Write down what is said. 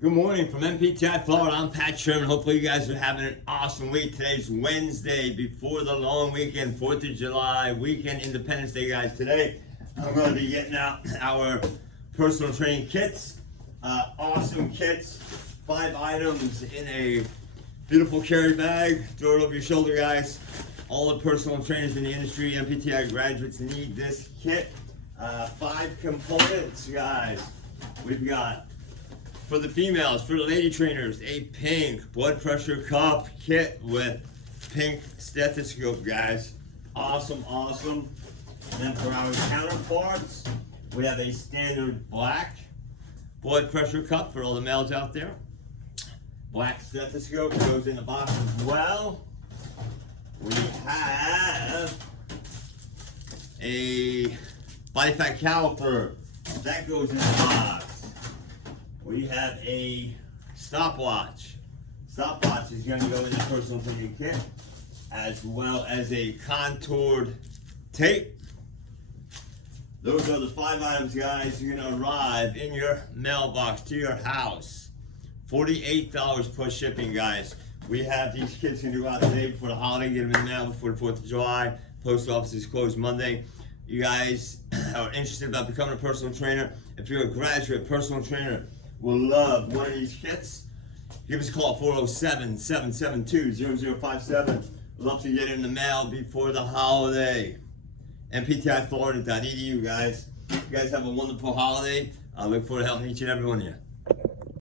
Good morning from NPTI Florida. I'm Pat Sherman. Hopefully you guys are having an awesome week. Today's Wednesday before the long weekend, 4th of July, weekend, Independence Day, guys. Today, I'm going to be getting out our personal training kits. Awesome kits. 5 items in a beautiful carry bag. Throw it over your shoulder, guys. All the personal trainers in the industry, NPTI graduates need this kit. 5 components, guys. We've got, for the females, for the lady trainers, a pink blood pressure cuff kit with pink stethoscope, guys. Awesome, awesome. And then for our counterparts, we have a standard black blood pressure cuff for all the males out there. Black stethoscope goes in the box as well. We have a body fat caliper. That goes in the box. We have a stopwatch. Stopwatch is going to go in the personal training kit, as well as a contoured tape. Those are the 5 items, guys. You're going to arrive in your mailbox to your house. $48 plus shipping, guys. We have these kits going to go out the day before the holiday. Get them in the mail before the 4th of July. Post office is closed Monday. You guys are interested about becoming a personal trainer. If you're a graduate personal trainer, will love one of these kits, give us a call at 407-772-0057. Love to get it in the mail before the holiday. NPTIFlorida.edu, guys. You guys have a wonderful holiday. I look forward to helping each and every one of you.